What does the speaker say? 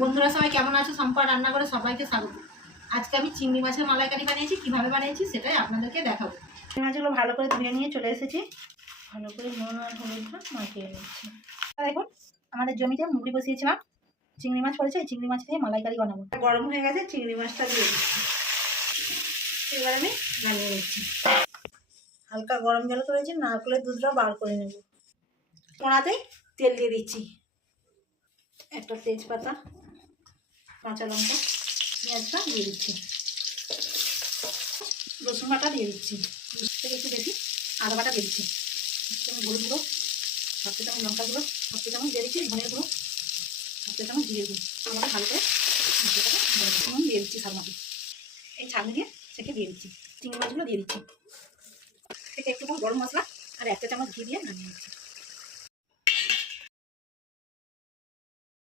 বন্ধুরা সবাই কেমন আছো? সম্পা রান্না করে সবাইকে স্বাগত। আজকে আমি চিংড়ি মাছের মালাইকারি বানিয়েছি। কিভাবে বানিয়েছি সেটাই আপনাদেরকে দেখাবো। চিংড়ি মাছগুলো ভালো করে ধুয়ে নিয়ে চলে এসেছি। ভালো করে নুন আর হলুদটা মাখিয়ে নিচ্ছি। দেখুন আমাদের জমিতে মুড়ি বসিয়েছিলাম, চিংড়ি মাছ পড়েছে। এই চিংড়ি মাছ দিয়ে মালাইকারি বানাবো। গরম হয়ে গেছে, চিংড়ি মাছটা দিয়ে দিচ্ছি। এবার আমি নামিয়ে নিচ্ছি। হালকা গরম জল করেছি, নারকেলের দুধটা বার করে নেব। কড়াতেই তেল দিয়ে দিচ্ছি, একটা তেজপাতা, কাঁচা লঙ্কা, পেঁয়াজটা দিয়ে দিচ্ছি, রসুন বাটা দিয়ে দিচ্ছি, একটু বেশি আদা বাটা দিয়ে দিচ্ছি, হলুদ গুঁড়ো, হাফ চা চামচ লঙ্কা গুঁড়ো, হাফ চা চামচ দিয়ে দিচ্ছি ধনে গুঁড়ো, হাফ চা চামচ জিরে গুঁড়ো। আমাকে ভালো করে মশলাটাকে দিয়ে দিচ্ছি। সারমাটি এই ছাগনি দিয়ে সেকে দিয়ে দিচ্ছি। চিংড়ি মাছগুলো দিয়ে দিচ্ছি। সেটা একটু গরম মশলা আর 1 চা চামচ ঘি দিয়ে নামিয়ে দিচ্ছি।